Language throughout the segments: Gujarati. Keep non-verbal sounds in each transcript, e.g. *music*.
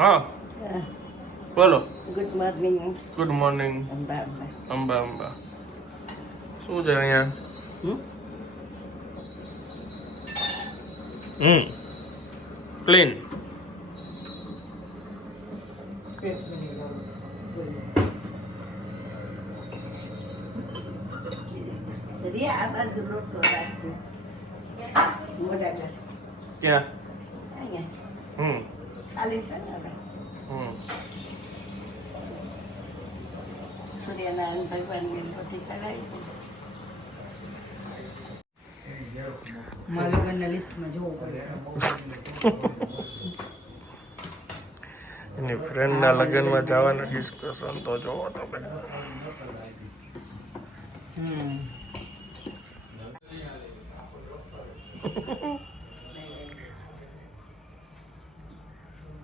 હા બોલો good morning good morning Amba Amba Amba Amba શું છે અહીંયા હમ? હમ ક્લીન રિયા આ બાજુ રોટલો રાખજો મોઢા કર ક્યાં અહીંયા હમ ખાલી છે ને હવે સૂર્યનારાયણ ભગવાનની પોતી ચડાવી. મારા લગ્નના લિસ્ટમાં જોવું પડે. એની ફ્રેન્ડના લગ્નમાં જવાનું ડિસ્કશન તો જોવો તમે હમ.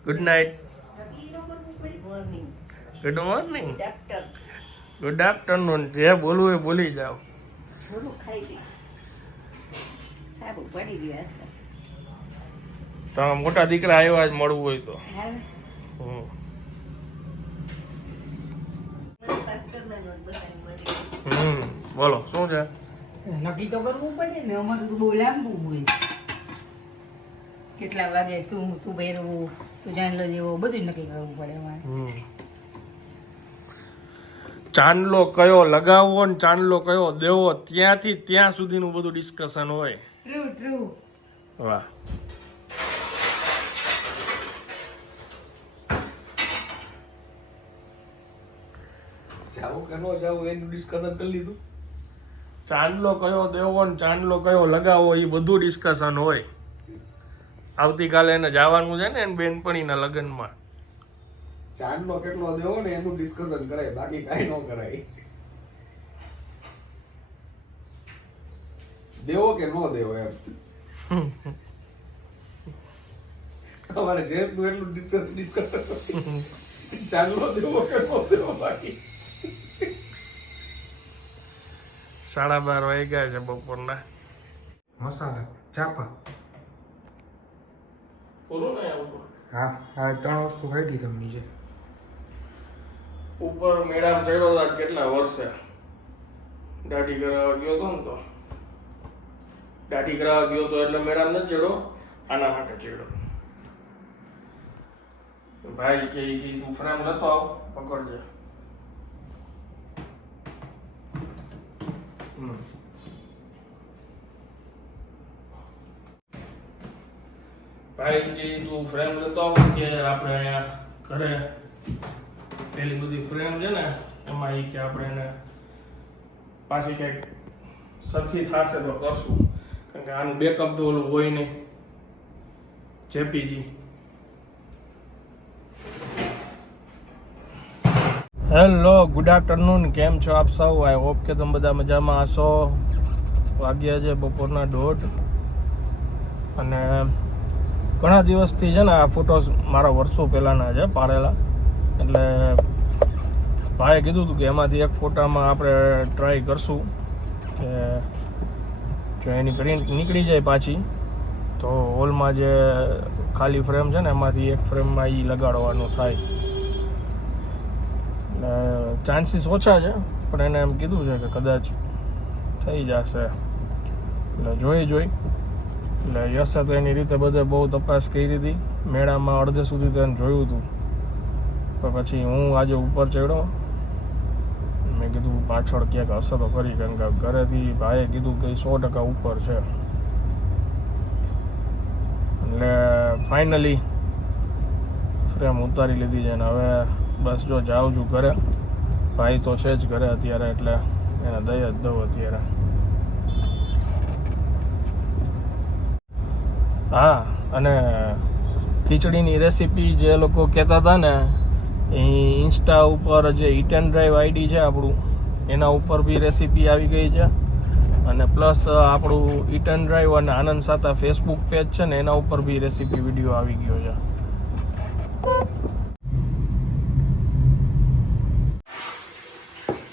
Good night good morning good afternoon જે બોલવું એ બોલી જાઓ. તમારા મોટા દીકરા આવ્યા જ મળવું હોય તો. હમ. બોલો, શું છે? નક્કી તો કરવું પડે ને, અમારું તો હોય. કેટલા વાગે શું શું પહેરવું શું ચાંદલો જેવો બધું નક્કી કરવું પડે અમારે. ચાંદલો કયો લગાવવો ને ચાંદલો કયો દેવો ત્યાંથી ત્યાં સુધીનું બધું ડિસ્કશન હોય. ટ્રુ ટ્રુ વાહ. જાવું કે ન જાવું એનું ડિસ્કશન કરી લીધું. ચાંદલો કયો દેવો ને ચાંદલો કયો લગાવો એ બધું ડિસ્કશન હોય. આવતીકાલે એને જવાનું છે ને એને બેનપણીના લગ્નમાં. ચાંદલો કેટલો દેવો ને એનું ડિસ્કશન કરાય બાકી કાંઈ ન કરાય. દેવો કે ન દેવો એમ? અમારે જેટલું એટલું ડિસ્કશન ચાંદલો દેવો કે ન દેવો બાકી? સાડા બાર વાગ્યા છે બપોરના. મસાલા ચાપા. હા હા ત્રણ વસ્તુ કાઢી તમને છે ઉપર મેળામાં ચડ્યો હતો કેટલા વર્ષે? દાઢી કરાવવા ગયો હતો ને તો. દાઢી કરાવવા ગયો હતો એટલે મેળામ નથી ચડ્યો આના માટે ચડ્યો. ભાઈ કે કે તું ફ્રેમ લેતો આવ પકડજે. હમ. ભાઈ તું ફ્રેમ લેતો આવ કે આપણે અહીંયા ઘરે પેલી બધી ફ્રેમ છે ને, એમાં એ કે આપણે એને પાછી ક્યાંક સરખી થશે તો કરશું. કારણ કે આનું બેકઅપ તો ઓલું હોય નહીં. જેપીજી. હેલો ગુડ આફ્ટરનૂન કેમ છો આપ સૌ? આઈ હોપ કે તમે બધા મજામાં હશો. વાગ્યા છે બપોરના દોઢ. અને ઘણા દિવસથી છે ને આ ફોટોસ મારા વર્ષો પહેલાંના છે, પાડેલા. એટલે ભાઈએ કીધું હતું કે એમાંથી એક ફોટામાં આપણે ટ્રાય કરશું કે જો એની પ્રિન્ટ નીકળી જાય પાછી, તો હોલમાં જે ખાલી ફ્રેમ છે ને એમાંથી એક ફ્રેમમાં એ લગાડવાનું થાય. એટલે ચાન્સીસ ઓછા છે, પણ એને એમ કીધું છે કે કદાચ થઈ જશે. એટલે જોઈ જોઈ. એટલે યશે તો એની રીતે બધે બહુ તપાસ કરી હતી. મેળામાં અડધે સુધી તો એને જોયું હતું. પણ પછી હું આજે ઉપર ચડ્યો. મેં કીધું પાછળ ક્યાંક હશે તો કરી કારણ કે ઘરેથી ભાઈએ કીધું કે સો ટકા ઉપર છે. એટલે ફાઇનલી ફ્રેમ ઉતારી લીધી છે અને હવે બસ જો જાઉં છું ઘરે. ભાઈ તો છે જ ઘરે અત્યારે, એટલે એને દઈ જ દઉં અત્યારે. હા, અને ખીચડીની રેસીપી જે લોકો કહેતા હતા ને, એ ઇન્સ્ટા ઉપર જે ઇટ એન્ડ ડ્રાઈવ આઈડી છે આપણું, એના ઉપર બી રેસીપી આવી ગઈ છે. અને પ્લસ આપણું ઇટ એન્ડ ડ્રાઈવ અને આનંદ સાતા ફેસબુક પેજ છે ને, એના ઉપર બી રેસીપી વીડિયો આવી ગયો છે.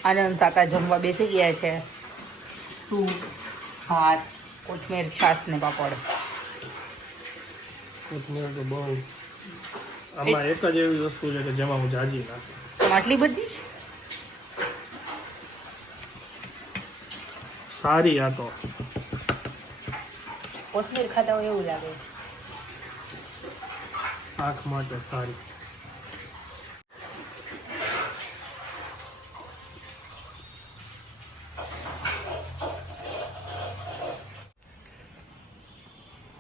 આનંદ સાકા જમવા બેસી ગયા છે. શું? ભાત, કોથમીર છાસ ને પાપડ. કોથમીર તો બહુ. આમાં એક જ એવી વસ્તુ છે કે જેમાં હું જાજી નાખું. પણ આટલી બધી? સારી આ તો. કોથમીર ખાતા હોય એવું લાગે. આંખ માટે સારી.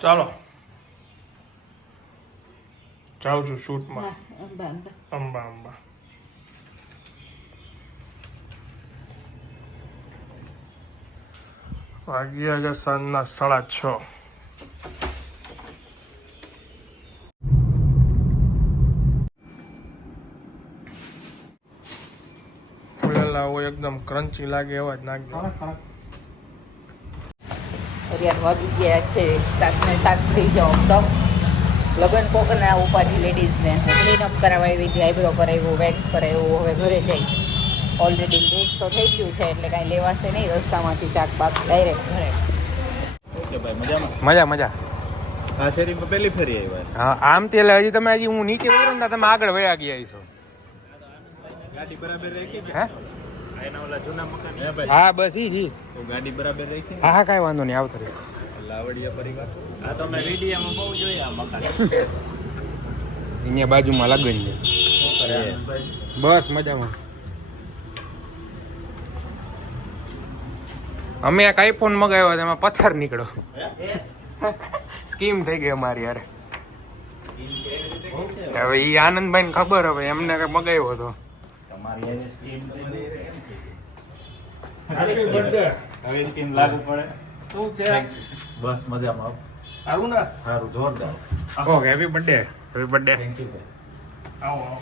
ચાલો. જાઉં છું શૂટમાં અંબા અંબા. વાગ્યા છે સાંજના સાડા છ. લાવો એકદમ ક્રન્ચી લાગે એવા જ નાખી દો. અત્યારે વાગી ગયા છે. સાત ને સાત થઈ જાઓ તો. લગ્ન કોકના ઉપાધિ લેડીઝને ક્લીનઅપ કરાવવા આવી હતી આઈબ્રો કરાવ્યું વેક્સ કરાવ્યું હવે ઘરે જઈશ. ઓલરેડી લેટ તો થઈ ગયું છે એટલે કાંઈ લેવાશે નહીં રસ્તામાંથી શાક પાક ડાયરેક્ટ ઘરે. ઓકે મજામાં? મજા મજા. આ શેરીમાં પહેલી ફેરી આવ્યા હા આમ તે હજી તમે હજી હું નીચે ઉતરું ને તમે આગળ વયા ગયા છો ગાડી બરાબર રાખી હે? એના ઓલા જૂના મકાન હે ભાઈ હા બસ ઈ જી ગાડી બરાબર રાખી હા હા કાંઈ વાંધો નહીં આવતો લાવડિયા પરિવાર? આ તો મેં વિડીયોમાં બહુ જોયા મકાન. અહીંયા બાજુમાં લગન છે. બસ મજામાં. અમે એક આઈફોન મગાવ્યો એમાં પથ્થર નીકળો સ્કીમ થઈ ગઈ અમારી યાર હવે એ આનંદભાઈ ને ખબર હવે એમને કઈ મગાવ્યો હતો. હવે સ્કીમ લાગુ પડે. શું છે? બસ મજામાં. સારું ને? સારું જોરદાર. Okay happy birthday happy birthday thank you ભાઈ. આવો આવો.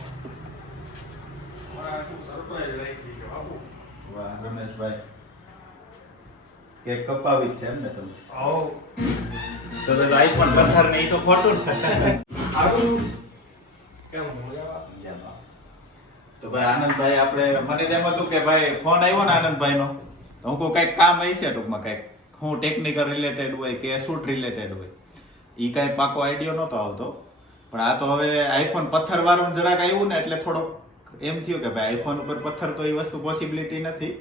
આવો. વાહ રમેશભાઈ. કેક કપાવી જ છે એમ ને તમે આવો. તો તો આઈફોન પથ્થર નહીં તો ખોટું સારું. કેમ. તો ભાઈ આનંદભાઈ આપણે મને તેમ હતું કે ભાઈ ફોન આવ્યો ને આનંદભાઈનો. તો હું કહું કંઈક કામ હશે ટૂંકમાં કંઈક હું ટેકનિકલ રિલેટેડ હોય કે શૂટ રિલેટેડ હોય એ કાંઈ પાકો આઈડિયો નહોતો આવતો. પણ આ તો હવે આઈફોન પથ્થરવાળું જરાક આવ્યું ને એટલે થોડોક એમ થયું કે ભાઈ આઈફોન ઉપર પથ્થર તો એ વસ્તુ પોસિબિલિટી નથી.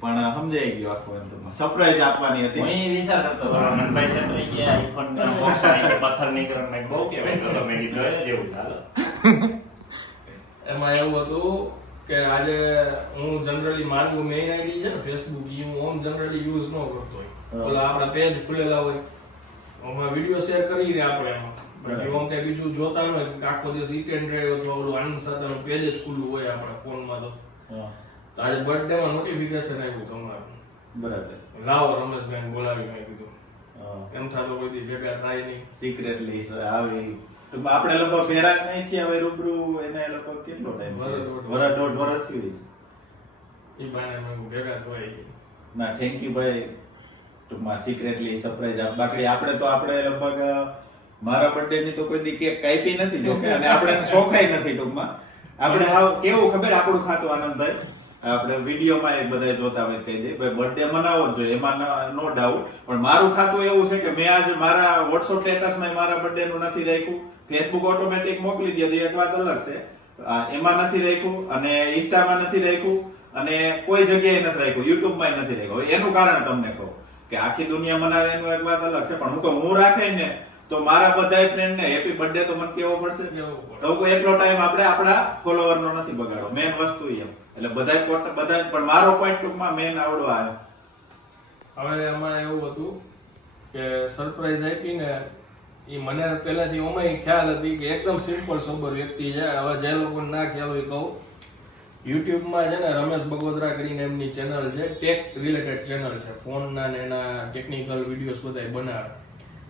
પણ સમજાઈ ગયું આખો એમ સરપ્રાઈઝ આપવાની હતી. હું વિચાર કરતો હતો રમણભાઈ છે તો એ આઈફોન ના બોક્સમાં પથ્થર નીકળે મેં બહુ કહેવાય તો તો મેં કીધું એ જેવું ચાલો એમાં એવું હતું કે આજે હું જનરલી મારું મેઇન આઈડી છે ને ફેસબુક એ હું ઓમ જનરલી યુઝ ન કરતો હોય. ઓલા આપણા પેજ ખુલેલા હોય. એમાં વીડિયો શેર કરી રહ્યા આપણે એમાં. બાકી ઓમ કઈ બીજું જોતા ન હોય આખો દિવસ વીકેન્ડ ડ્રાઈવ અથવા ઓલું આનંદ સાથે પેજ જ ખુલ્લું હોય આપણા ફોનમાં તો. તો આજે બર્થડે માં નોટિફિકેશન આવ્યું તમારું બરાબર. લાવો રમેશભાઈ બોલાવી મેં કીધું. એમ થતો કોઈ દી ભેગા થાય નહીં. સિક્રેટલી આવી. ટૂંકમાં આપણે લોકો જ નહીં થયા હવે રૂબરૂ એને લગભગ કેટલો ટાઈમ વરસ દોઢ વરસ. થયું હશે. એ બાને ભેગા હોય. ના થેન્ક યુ ભાઈ. ટૂંકમાં સિક્રેટલી સરપ્રાઈઝ આપ બાકી આપણે તો આપણે લગભગ મારા બર્થડે ની તો કોઈ દી કેક કાપી નથી જોકે અને આપણે શોખાય નથી ટૂંકમાં. આપણે હાવ કેવું ખબર આપણું ખાતું આનંદભાઈ? આપણે વિડીયોમાં એ બધા જોતા હોય કહી દે, ભાઈ બર્થડે મનાવો જ જોઈએ. એમાં નો ડાઉટ પણ મારું ખાતું એવું છે કે મેં આજે મારા વોટ્સઅપ સ્ટેટસમાં મારા બર્થડે નું નથી રાખ્યું. ફેસબુક ઓટોમેટિક મોકલી દે એક વાત અલગ છે. એમાં નથી રાખ્યું અને ઇન્સ્ટામાં નથી રાખ્યું અને કોઈ જગ્યાએ નથી રાખ્યું યુટ્યુબમાં નથી રાખ્યું. એનું કારણ તમને કહું કે આખી દુનિયા મનાવે એનું એક વાત અલગ છે, પણ હું કહું, હું રાખે ને તો મારા બધા ફ્રેન્ડ ને હેપી બર્થડે તો મને કેવો પડશે. તો એટલો ટાઈમ આપણે આપણા ફોલોવર નો નથી બગાડો. મેન વસ્તુ એમ. એટલે બધા પોતા બધા પણ મારો પોઈન્ટ ટૂંકમાં મેન આવડો આવ્યો હવે એમાં એવું હતું કે સરપ્રાઈઝ આપીને એ મને પહેલાથી ઓમાં ખ્યાલ હતી કે એકદમ સિમ્પલ સોબર વ્યક્તિ છે. હવે જે લોકોને ના ખ્યાલ હોય કહું. યુટ્યુબમાં છે ને રમેશ બગોદરા કરીને એમની ચેનલ છે. ટેક રિલેટેડ ચેનલ છે. ફોનના ને એના ટેકનિકલ વિડીયોઝ બધા બનાવે.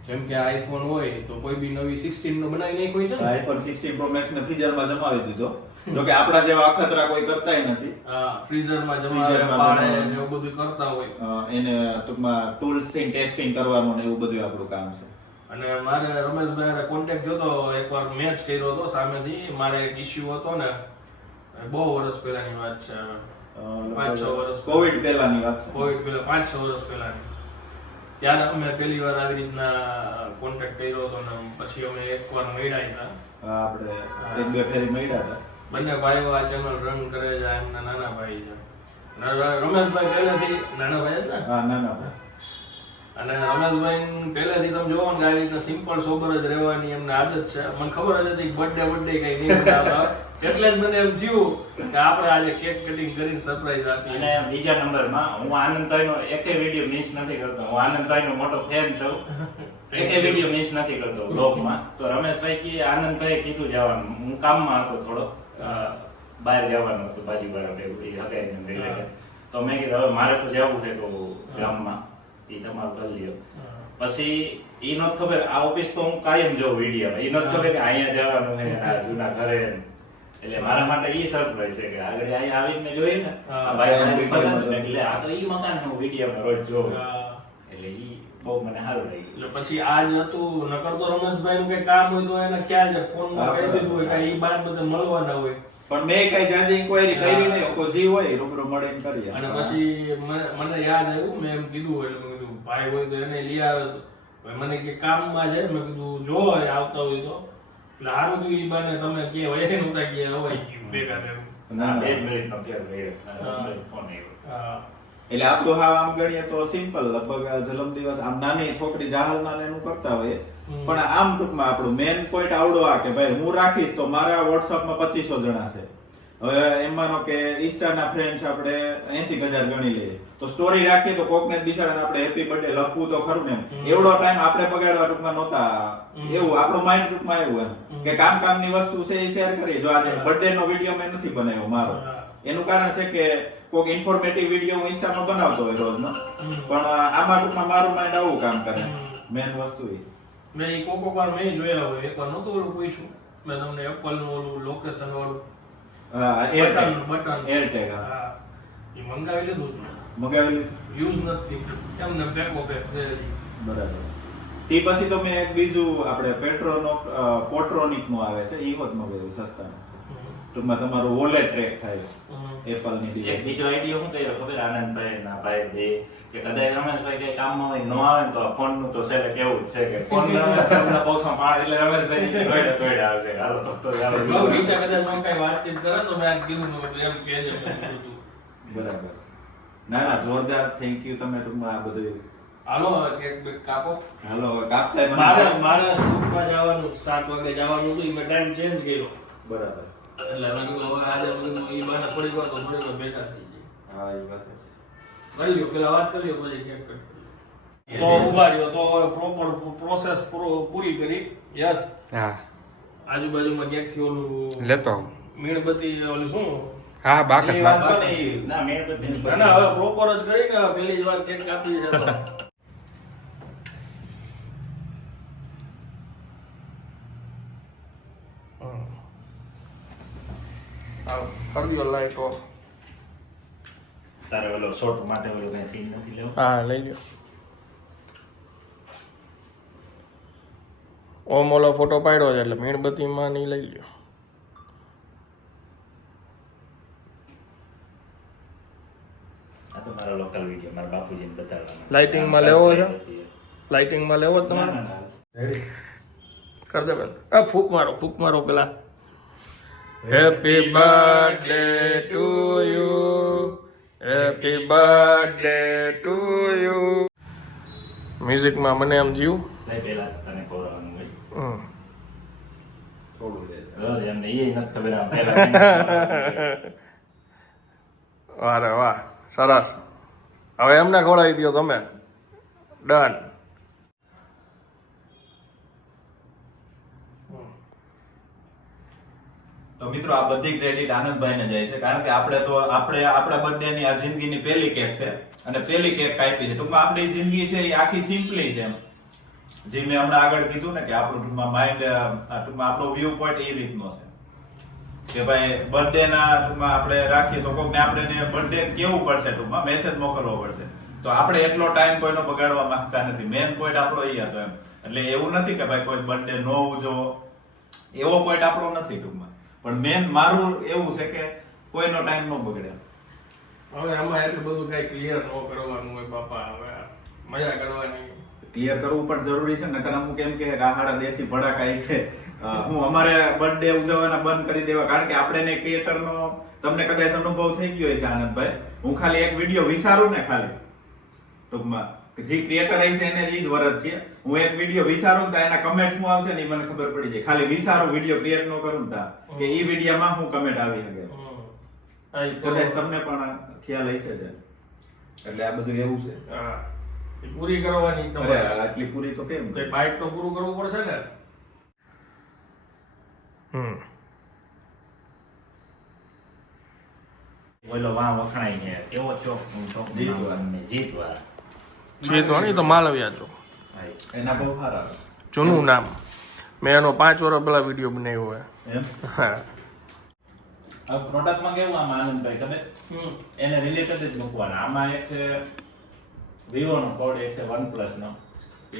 જેમ કે આઈફોન હોય તો કોઈ બી નવી સિક્સટીન નો બનાવી નહીં કોઈ છે આઈફોન સિક્સટીન પ્રો મેક્સ ને ફ્રીઝરમાં જમાવી દીધો. જોકે આપણા જેવા અખતરા કોઈ કરતાય નથી. હા ફ્રીઝરમાં જમાવે પાડે જમાવે. ને એવું બધું કરતા હોય. એને ટૂંકમાં ટૂલ્સથી ટેસ્ટિંગ કરવાનું ને એવું બધું આપણું કામ છે. અને મારે રમેશભાઈ કોન્ટેક્ટ જોતો એકવાર મેચ કર્યો હતો સામેથી. મારે એક ઇશ્યુ હતો ને બહુ વર્ષ પહેલાની વાત છે પાંચ છ વર્ષ કોવિડ પહેલાની વાત કોવિડ પહેલા પાંચ છ વર્ષ પહેલાની. ત્યારે અમે પહેલી વાર આવી રીતના કોન્ટેક્ટ કર્યો હતો ને પછી અમે એકવાર મળ્યા હતા આપણે એક બે ફેરી મળ્યા હતા. બંને ભાઈઓ આ ચેનલ રન કરે છે એમના નાના ભાઈ છે. રમેશભાઈ પહેલેથી નાના ભાઈ જ ને? હા નાના ભાઈ. અને રમેશભાઈ પહેલેથી તમે જોવો ને આ રીતના સિમ્પલ સોબર જ રહેવાની એમને આદત છે. મને ખબર જ હતી બર્થડે બર્થડે કઈ નહીં. એટલે જ મને એમ થયું કે આપણે આજે કેક કટિંગ કરીને સરપ્રાઈઝ આપી અને બીજા નંબરમાં હું આનંદભાઈનો એકે વીડિયો મિસ નથી કરતો. હું આનંદભાઈનો મોટો ફેન છું. એકે વીડિયો મિસ નથી કરતો બ્લોગમાં તો રમેશભાઈ કે આનંદભાઈ કીધું જવાનું. હું કામમાં હતો થોડો. બહાર જવાનું હતું બાજુવાળા ભેગું એ હગાઈને. તો મેં કીધું હવે મારે તો જવું છે કહું ગામમાં. એ તમારું કરી લ્યો. પછી ઈ નત ખબર આ ઓફિસ તો હું કાયમ જોઉં વીડિયો ઈ નત ખબર કે અહીંયા જવાનું છે જૂના ઘરે. એટલે મારા માટે ઈ સરપ્રાઈઝ છે કે આગળ અહીંયા આવીને જોઈ ને આ ભાઈ મને પસંદ એટલે આ તો ઈ મકાન હું વિડીયોમાં રોજ જોઉં. એટલે ઈ બહુ મને સારું લાગ્યું. એટલે પછી આજ હતું નકર તો રમેશભાઈ નું કઈ કામ હોય તો એને ખ્યાલ છે ફોનમાં કહી દીધું હોય કે ઈ બાર બધા મળવાના હોય. પણ મેં કઈ જાજી ઇન્કવાયરી કરી નહીં કોઈ જી હોય રૂબરૂ મળીને કરીએ અને પછી મને યાદ આવ્યું મેં એમ કીધું એટલે મેં કીધું ભાઈ હોય તો એને લઈ આવે તો. મને કે કામમાં છે? મેં કીધું જો હોય આવતા હોય તો. એટલે સારું થયું ઈ બાને તમે કે હોય નહોતા કે હોય. ભેગા ના, બે ફેર. ફોન આવ્યો. એટલે આપણું હાવ આમ ગણીએ તો સિમ્પલ લગભગ જન્મ દિવસ આમ નાની છોકરી જાહલ ના એનું કરતા હોય. પણ આમ ટૂંકમાં આપણું મેન પોઈન્ટ આવડો આ કે ભાઈ હું રાખીશ તો મારા વોટ્સઅપમાં પચીસો જણા છે. હવે એમ માનો કે ઈસ્ટરના ફ્રેન્ડ્સ આપણે એસી હજાર ગણી લઈએ. તો સ્ટોરી રાખીએ તો કોકને ને બિચારાને આપણે હેપી બર્થડે લખવું તો ખરું ને એવડો ટાઈમ આપણે બગાડવા ટૂંકમાં નહોતા. એવું આપણો માઇન્ડ ટૂંકમાં એવું એમ. કે કામ કામની વસ્તુ છે એ શેર કરી જો આજે બર્થડે નો વીડિયો મેં નથી બનાવ્યો મારો. એનું કારણ છે કે કોઈક ઇન્ફોર્મેટિવ વીડિયો હું ઇન્સ્ટામાં બનાવતો હોય રોજનો. પણ આમાં ટૂંકમાં મારું માઇન્ડ આવું કામ કરે. મેન વસ્તુ એ. મેં કોકો વાર મેં જોયા હોય. એકવાર નહોતું ઓલું પૂછ્યું. મેં તમને એપલનું ઓલું લોકેશન વાળું હા બટન બટન એરટેગ હા. એ મંગાવી લીધું મંગાવી લીધું. યુઝ નથી એમને પેકો પેક છે. બરાબર. તે પછી તો મેં એક બીજું આપણે પેટ્રોનો પોટ્રોનિકનું આવે છે એ હોત મગાવ્યું સસ્તામાં. ટૂંકમાં તમારું વોલેટ ટ્રેક થાય એપલની એક બીજો આઈડિયા હું કર્યો ખબર આનંદભાઈ ના ભાઈ બે કે કદાચ રમેશભાઈ કઈ કામમાં હોય ન આવે ને તો આ ફોનનું તો સેલે કેવું જ છે કે ફોન તમને બોક્સમાં પાડ એટલે રમેશભાઈ તોડે તોડે આવશે હાલો તો તો બહુ નીચે કદાચ હું કઈ વાતચીત કરે તો મેં કીધું એમ કહેજે બરાબર. ના ના જોરદાર. થેન્ક યુ તમે ટૂંકમાં આ બધું હાલો કેક બેક કાપો. હાલો કાપ થાય મારે મારે શૂટમાં જવાનું સાત વાગે જવાનું હતું મેં ટાઈમ ચેન્જ કર્યો. બરાબર. એટલે હવે આજે મેં કીધું બાને થોડીક વાર તો થોડીક વાર ભેગા થઈ જાય. હા એ વાત હશે કરી લ્યો પેલા વાત કરી લ્યો પછી કેક કટ તો ઊભા રહ્યો તો પ્રોપર પ્રોસેસ પૂરી કરી. યસ હા. આજુબાજુમાં ક્યાંકથી ઓલું લેતો આવું. મીણબત્તી ઓલું શું? હા બાકસ ના મીણબત્તી ના ના હવે પ્રોપર જ કરીને પેલી જ વાર કેક કાપી છે તો હમ. હાલો, કરી દો તારે ઓલો શોર્ટ માટે ઓલો કઈ સીન નથી લેવો? હા લઈ લ્યો. ઓમ ઓલો ફોટો પાડ્યો છે એટલે મીણબત્તીમાં નહીં લઈ લ્યો. મારો લોકલ વીડિયો મારા બાપુજીને બતાડવાનો. લાઇટિંગમાં લેવો છે? લાઇટિંગમાં લેવો તમારે? કર દે બેન આ ફૂક મારો ફૂક મારો પેલા. Happy birthday to you happy birthday to you મ્યુઝિકમાં મને આમ જીવ. નહીં પહેલા તને ખવડાવવાનું હોય. હમ. થોડું લે રોજ એમને એ નથી ખબર આમ *laughs* વાહ સરસ. હવે એમને ખવડાવી દો તમે. ડન તો મિત્રો આ બધી ક્રેડિટ આનંદભાઈને જાય છે, કારણ કે આપણે તો આપણે આપણા બર્થડે ની આ જિંદગીની પહેલી કેક છે અને પહેલી કેક કાપી છે. ટૂંકમાં આપણી જિંદગી છે એ આખી સિમ્પલી છે જે મેં હમણાં આગળ કીધું ને કે આપણું ટૂંકમાં માઇન્ડ ટૂંકમાં આપણો વ્યૂ પોઈન્ટ એ રીતનો છે. કે ભાઈ બર્થડે ના ટૂંકમાં આપણે રાખીએ તો કોકને આપણે બર્થડે કેવું પડશે ટૂંકમાં? મેસેજ મોકલવો પડશે. તો આપણે એટલો ટાઈમ કોઈનો બગાડવા માંગતા નથી. મેન પોઈન્ટ આપણો એ હતો એમ. એટલે એવું નથી કે ભાઈ કોઈ બર્થડે નો ઉજવો. એવો પોઈન્ટ આપણો નથી ટૂંકમાં. પણ મેન મારું એવું છે કે કોઈનો ટાઈમ ન બગડે. હવે આમાં એટલું બધું કઈ ક્લિયર ન કરવાનું હોય બાપા હવે મજા કરવાની. ક્લિયર કરવું પણ જરૂરી છે નકર અમુક એમ કે આ દેશી ભડાકા કે હું અમારે બર્થડે ઉજવવાના બંધ કરી દેવા. કારણ કે આપણે ને ક્રિએટરનો તમને કદાચ અનુભવ થઈ ગયો છે આનંદભાઈ. હું ખાલી એક વીડિયો વિચારું ને ખાલી ટૂંકમાં. જે ક્રિએટર હશે એને જ વરજ છે. હું એક વીડિયો વિચારું તો એના કમેન્ટ શું આવશે ને મને ખબર પડી જાય. ખાલી વિચારું વીડિયો ક્રિએટ નો કરું તા. કે ઈ વિડીયોમાં હું કમેન્ટ આવી શકે. કદાચ તમને પણ ખ્યાલ હશે જ. એટલે આ બધું એવું છે. પૂરી કરવાની તમારે. આટલી પૂરી તો કેમ? તો બાઇક તો પૂરું કરવું પડશે ને? હમ. ઓલો વા વખણાઈ ને એવો ચોક હું ચોક જીતવા. જીતવા. જીતવાની તો માલવ્યા છો એના બહુ સારા જૂનું નામ. મેં એનો પાંચ વર્ષ પહેલા વીડિયો બનાવ્યો હોય. એમ? હા. હવે પ્રોડક્ટમાં કેવું આમ આનંદભાઈ તમે એને રિલેટેડ જ મૂકવાના. આમાં એક છે વિવો નો કોડ એક છે વન પ્લસ નો.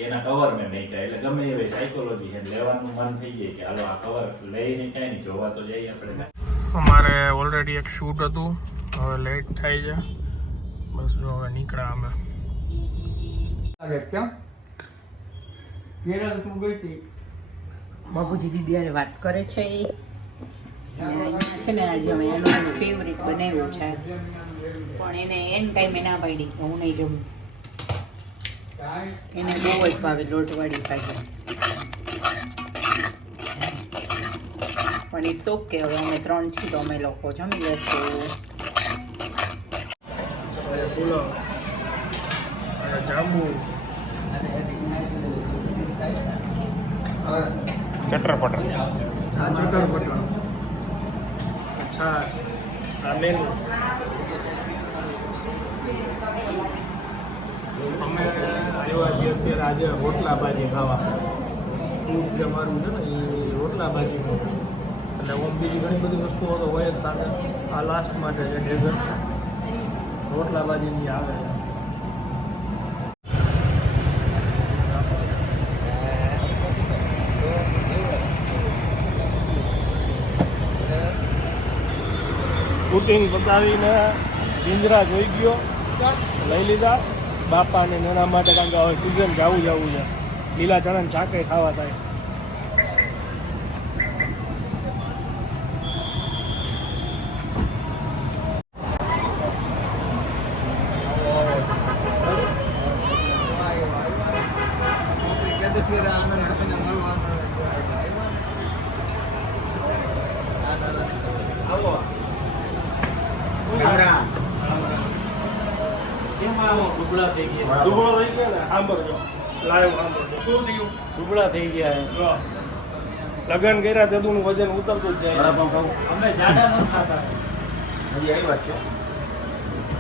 એના કવર મેં મેક્યા. એટલે ગમે એવી સાયકોલોજી છે લેવાનું મન થઈ જાય કે હાલો આ કવર લઈને ક્યાંય નહીં જોવા તો જઈએ આપણે અમારે ઓલરેડી એક શૂટ હતું. હવે લેટ થાય છે. બસ જો હવે નીકળ્યા અમે. બાબુજી દીદી હારે વાત કરે છે એ. છે ને આજે અમે એનું ફેવરિટ બનાવ્યું છે. પણ એને એન ટાઈમે ના પાડી કે હું નહીં જમું. એને બહુ જ ભાવે લોટવાળી ભાજી. પણ ઇટ્સ ઓકે હવે અમે ત્રણ છીએ તો અમે લોકો જમી લેશું જાંબુ. ચટર પટર. છાશ આ મેનુ અમે આવ્યા છીએ અત્યારે આજે રોટલા ભાજી ખાવા. ફૂડ જે મારું છે ને એ રોટલા ભાજીનું એટલે ઓમ બીજી ઘણી બધી વસ્તુઓ તો હોય જ સાથે. આ લાસ્ટ માટે છે ડેઝર્ટ રોટલા ભાજીની આવે છે. શૂટિંગ બતાવીને જિંજરા જોઈ ગયો. લઈ લીધા. બાપા અને નાના માટે કારણ કે હવે સિઝન જવું જવું છે. લીલા ચણા શાકે ખાવા થાય દુબળા થઈ ગયા દુબળો થઈ ગયો ને સાંભળજો લાઈવ સાંભળજો શું થયું દુબળા થઈ ગયા જો, લગ્ન કર્યા તેનું વજન ઉતરતું જ જાય. અમે જાડા નથી ખાતા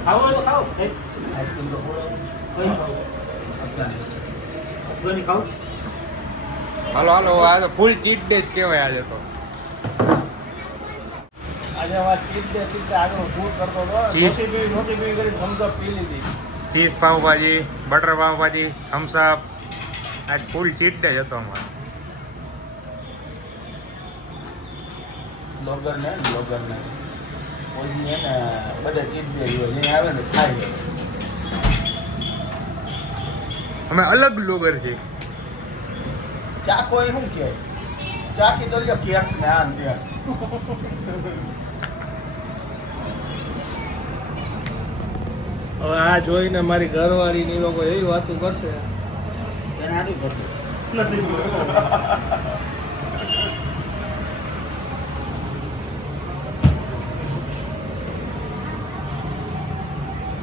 ખાવો હોય તો ખાઓ કઈ ખાવ? હાલો હાલો આ તો ફૂલ ચીટ ડે જ કહેવાય આજે તો. આજે વાત ચીજ ચીજ આગળ ફૂલ કરતો હતો? ચીઝ. બી મોટી બી કરી thumbs પી લીધી. Cheese pav bhaji butter pav bhaji Thums Up આજ ફૂલ ચીટ ડે જ હતો અમારે. બ્લોગર ને બ્લોગર ને કોઈ ને બધા ચીજ દે જે આવે ને ખાઈ જાય અમે અલગ લોગર છે. ચા કોઈ શું કે? ચા કીધો લ્યો કેક ને આ ને હવે આ જોઈને મારી ઘરવાળી ની લોકો એવી વાતો કરશે. એને આની ઘટે નથી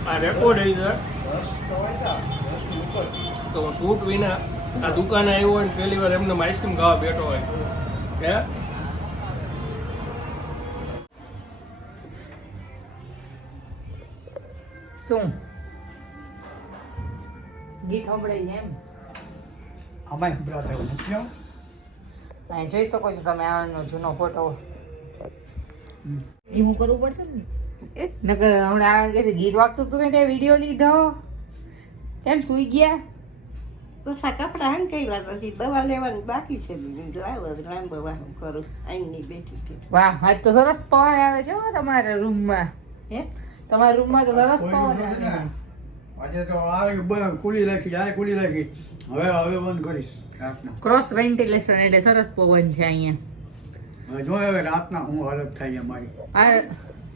આ રેકોર્ડ આવી છે. તો હું શૂટ વિના આ દુકાને આવ્યો હોય ને પહેલી વાર એમને આઈસ્ક્રીમ ખાવા બેઠો હોય. હે? શું? ગીત સંભળાય છે એમ. અમાય બ્રાસ એવું નથી અહીં જોઈ શકો છો તમે આનો જૂનો ફોટો એ હું કરવું પડશે ને? નકર હમણાં કે છે ગીત વાગતું તું તે વીડિયો લીધો. કેમ સુઈ ગયા? ઓછા કપડા કઈ લાતા છે દવા લેવાની બાકી છે લાવો બવા હું કરું આઈની બેઠી છે વાહ આજ તો સરસ પવન આવે છે હો તમારા રૂમમાં હે? તમારા રૂમમાં તો સરસ પવન આવે. આજે તો આવી ખુલ્લી રાખી આ ખુલી રાખી. હવે હવે બંધ કરીશ રાતના. ક્રોસ વેન્ટિલેશન એટલે સરસ પવન છે અહીંયા. હવે જો હવે રાતના હું હાલત થાય અમારી આ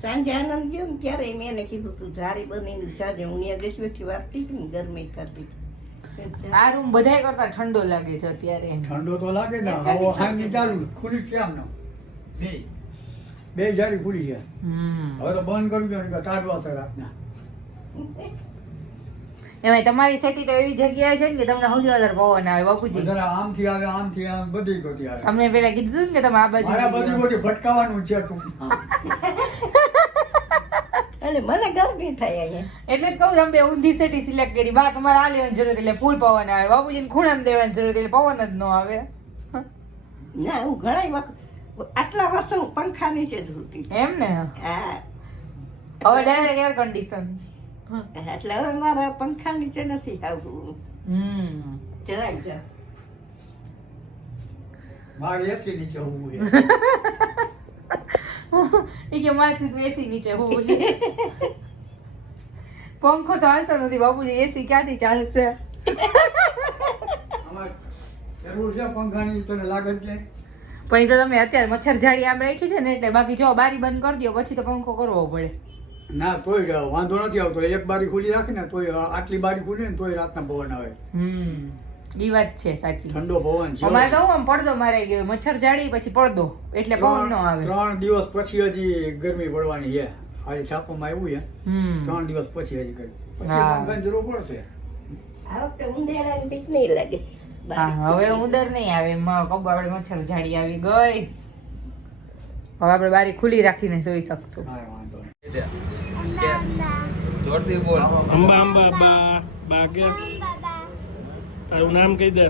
સાંજે આનંદ ગયો ને ત્યારે મેં એને કીધું તું જારી બનીને જાજે હું ત્યાં બેસી બેઠી વાગતી હતી ને ગરમી કરતી આ રૂમ બધાય કરતા ઠંડો લાગે છે અત્યારે ઠંડો તો લાગે ને હવા હાની ચાલુ ખુલી છે આમનો. બે. બે જારી ખુલી છે. હવે તો બંધ કરી દો ને કાઢવા છે રાતના. એમાં તમારી સેટી તો એવી જગ્યાએ છે ને કે તમને સૌથી વધારે પવન આવે બાપુજી. જરા આમથી આવે આમથી આવે બધી ગતિ આવે. તમને પેલા કીધું ને કે તમે આ બાજુ મારા બધી બધી ભટકાવાનું છે તું એટલે મને ગરમી થાય અહીંયા. એટલે જ કહું તમે બે ઊંધી સેટી સિલેક્ટ કરી. બા તમારે આ લેવાની જરૂર એટલે ફૂલ પવન આવે. બાપુજીને ખૂણામાં દેવાની જરૂર એટલે પવન જ ન આવે. ના હું ઘણા વખત આટલા વર્ષો હું પંખા નીચે જ હોતી. એમ ને? હા. હવે ડાયરેક્ટ એર કન્ડિશન એટલે હવે મારા પંખા નીચે નથી આવવું હમ. જરાક જા. મારે એસી નીચે હોવું છે. *laughs* એ કે મારે સીધું એસી નીચે હોવું છે. પંખો તો હાલતો નથી બાપુજી એસી ક્યાંથી ચાલશે જરૂર છે પંખાની તને લાગે છે? પણ એ તો તમે અત્યારે મચ્છર જાળી આમ રાખી છે ને એટલે બાકી જો બારી બંધ કરી દો પછી તો પંખો કરવો પડે. ના તોય વાંધો નથી આવતો. એક બારી ખુલી રાખીને તોય આટલી બારી ખુલી ને તોય રાતના પવન આવે. ઈ વાત છે સાચી. ઠંડો પવન છે અમારે તો આમ પડદો મારાઈ ગયો. મચ્છર જાળી પછી પડદો. એટલે પવન નો આવે. ત્રણ દિવસ પછી હજી ગરમી પડવાની છે. આજે છાપામાં આવ્યું છે. ત્રણ દિવસ પછી હજી કરી પછી જરૂર પડશે. આ વખતે ઉંદેડાની બીક નહીં લાગે. હવે ઉંદર નહીં આવે. એમાં કબો આપણે મચ્છર જાળી આવી ગઈ. હવે આપણે બારી ખુલ્લી રાખીને જોઈ શકશું. વાંધો નહીં જોરથી બોલ. અંબા અંબા બા બા કે? તારું નામ કહી દે.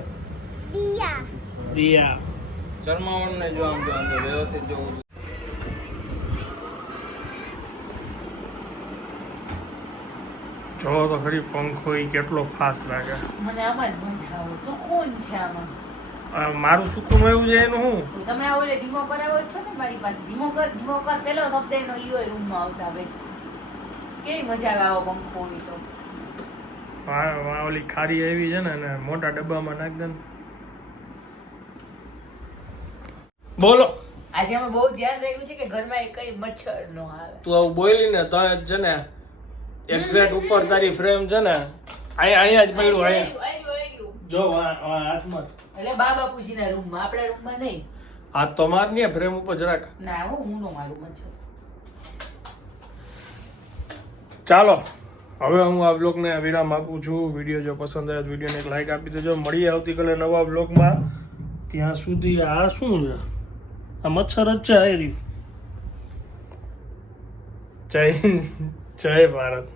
દિયા. શર્માવણ ને જો આમ જો આમ વ્યવસ્થિત જોવું જો તો ખરી પંખો એ કેટલો ફાસ લાગે મને આમાં જ મજા આવે. સુકૂન છે આમાં. મારું સુકૂન એવું છે એનું હું? તમે આવો એટલે ધીમો કરાવો છો ને મારી પાસે? ધીમો કર ધીમો કર. પેલો શબ્દ એનો ઈ હોય રૂમમાં આવતા ભાઈ કેવી મજા આવે આવો પંખો હોય તો? આ આ ઓલી ખારી આવી છે ને અને મોટા ડબ્બામાં નાખ દે બોલો. આજે અમે બહુ ધ્યાન રાખ્યું છે કે ઘરમાં એક કઈ મચ્છર નો આવે. તું આવું બોલી ને તો જ છે ને એક્ઝેક્ટ ઉપર તારી ફ્રેમ છે ને અહીંયા અહીંયા જ પડ્યું અહીંયા. જો આ- આ હાથમાં. એટલે બા બાપુજીના રૂમમાં આપણા રૂમમાં નહીં. હાથ તો માર ને ફ્રેમ ઉપર જરાક ના હું હું નો મારું મચ્છર. ચાલો, હવે હું આ બ્લોગને વિરામ આપું છું. વીડિયો જો પસંદ આવે તો વિડીયોને એક લાઈક આપી દેજો. મળીએ આવતીકાલે નવા બ્લોગમાં. ત્યાં સુધી આ શું છે? આ મચ્છર જ છે જય હિન્દ, જય ભારત.